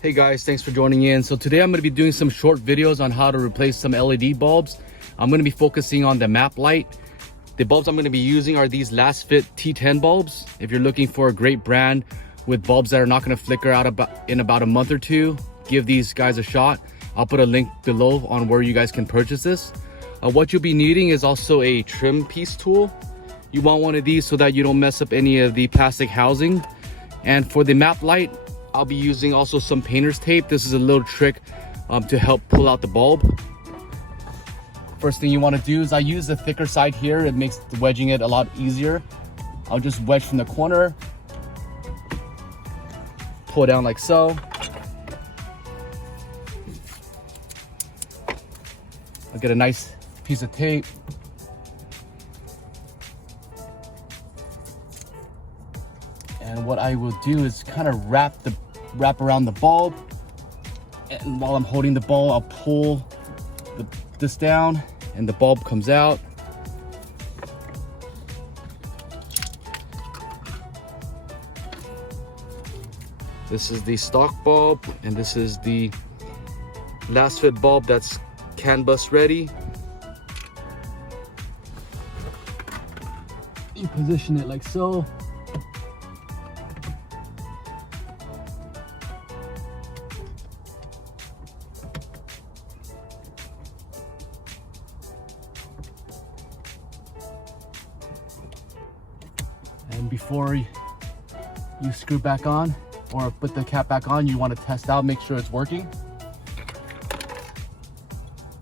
Hey guys, thanks for joining in. So today I'm going to be doing some short videos on how to replace some LED bulbs. I'm going to be focusing on the map light. The bulbs I'm going to be using are these Lasfit T10 bulbs. If you're looking for a great brand with bulbs that are not going to flicker out in about a month or two, give these guys a shot. I'll put a link below on where you guys can purchase this. What you'll be needing is also a trim piece tool. You want one of these so that you don't mess up any of the plastic housing. And for the map light, I'll be using also some painter's tape. This is a little trick to help pull out the bulb. First thing you want to do is I use the thicker side here. It makes wedging it a lot easier. I'll just wedge from the corner, pull down like so. I'll get a nice piece of tape. And what I will do is kind of wrap around the bulb. And while I'm holding the bulb, I'll pull this down and the bulb comes out. This is the stock bulb and this is the Lasfit bulb that's CAN bus ready. You position it like so. And before you screw back on or put the cap back on, you want to test out, make sure it's working.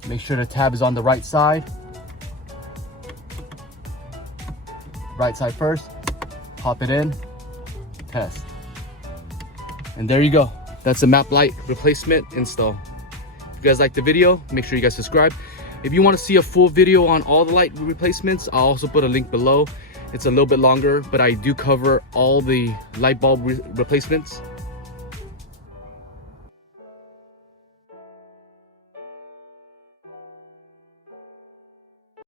Make sure the tab is on the right side. Right side first, pop it in, test. And there you go. That's a map light replacement install. If you guys liked the video, make sure you guys subscribe. If you want to see a full video on all the light replacements, I'll also put a link below. It's a little bit longer, but I do cover all the light bulb replacements.